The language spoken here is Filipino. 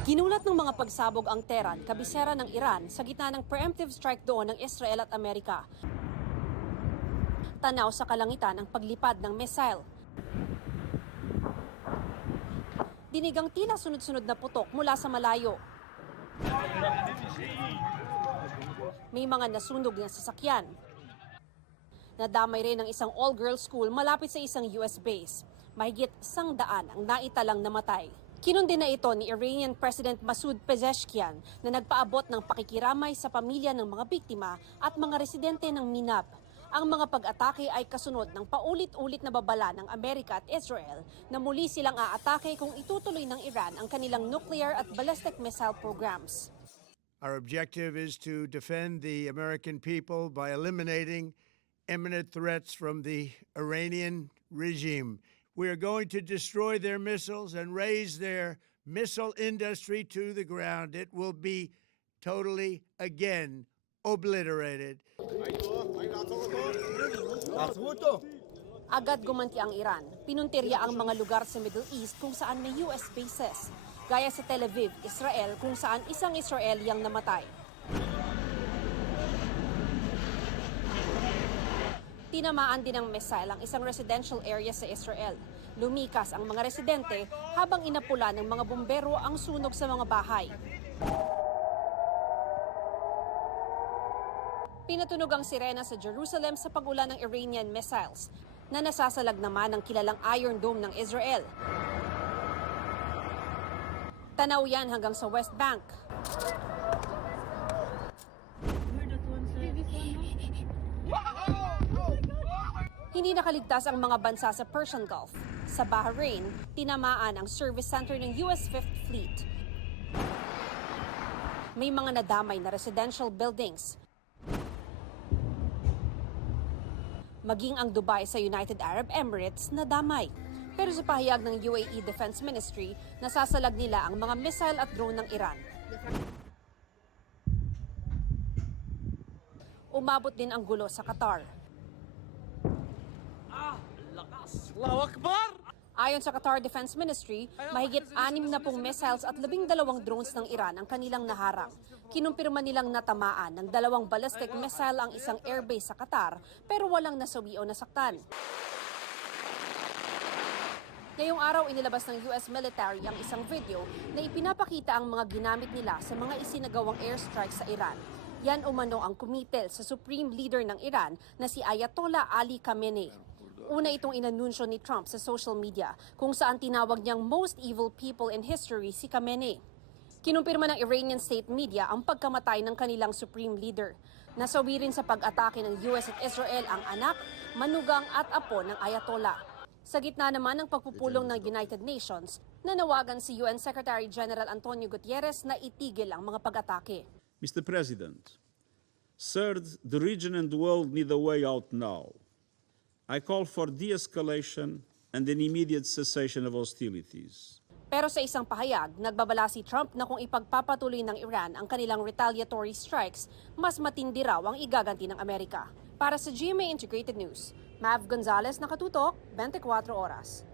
Ginulat ng mga pagsabog ang Tehran, kabisera ng Iran, sa gitna ng preemptive strike doon ng Israel at Amerika. Tanaw sa kalangitan ang paglipad ng missile. Dinigang tila sunod-sunod na putok mula sa malayo. May mga nasunog na sasakyan. Nadamay rin ang isang all-girls school malapit sa isang US base. Mahigit 100 ang naitalang namatay. Kinundi na ito ni Iranian President Masoud Pezeshkian na nagpaabot ng pakikiramay sa pamilya ng mga biktima at mga residente ng Minab. Ang mga pag-atake ay kasunod ng paulit-ulit na babala ng Amerika at Israel na muli silang aatake kung itutuloy ng Iran ang kanilang nuclear at ballistic missile programs. Our objective is to defend the American people by eliminating imminent threats from the Iranian regime. We are going to destroy their missiles and raise their missile industry to the ground. It will be totally, again, obliterated. Agad gumanti ang Iran. Pinuntirya ang mga lugar sa Middle East kung saan may US bases, gaya sa Tel Aviv, Israel, kung saan isang Israeliyang namatay. Tinamaan din ng missile ang isang residential area sa Israel. Lumikas ang mga residente habang inapula ng mga bumbero ang sunog sa mga bahay. Pinatunog ang sirena sa Jerusalem sa pag-ulan ng Iranian missiles na nasasalag naman ng kilalang Iron Dome ng Israel. Tanaw yan hanggang sa West Bank. Hindi nakaligtas ang mga bansa sa Persian Gulf. Sa Bahrain, tinamaan ang service center ng US 5th Fleet. May mga nadamay na residential buildings. Maging ang Dubai sa United Arab Emirates nadamay. Pero sa pahayag ng UAE Defense Ministry, nasasalag nila ang mga missile at drone ng Iran. Umabot din ang gulo sa Qatar. Allahu Akbar! Ayon sa Qatar Defense Ministry, mahigit 60 missiles at 12 drones ng Iran ang kanilang naharang. Kinumpirma nilang natamaan ng 2 ballistic missile ang isang airbase sa Qatar pero walang nasawi o nasaktan. Ngayong araw inilabas ng US military ang isang video na ipinapakita ang mga ginamit nila sa mga isinagawang airstrike sa Iran. Yan umano ang kumitel sa supreme leader ng Iran na si Ayatollah Ali Khamenei. Una itong inanunsyo ni Trump sa social media kung saan tinawag niyang most evil people in history si Khamenei. Kinumpirma ng Iranian state media ang pagkamatay ng kanilang supreme leader. Nasawi rin sa pag-atake ng US at Israel ang anak, manugang at apo ng Ayatollah. Sa gitna naman ng pagpupulong ng United Nations, nanawagan si UN Secretary General Antonio Gutierrez na itigil ang mga pag-atake. Mr. President, third, the region and the world need a way out now. I call for de-escalation and an immediate cessation of hostilities. Pero sa isang pahayag, nagbabala si Trump na kung ipagpapatuloy ng Iran ang kanilang retaliatory strikes, mas matindi raw ang igaganti ng Amerika. Para sa GMA Integrated News, Mav Gonzalez, nakatutok, 24 oras.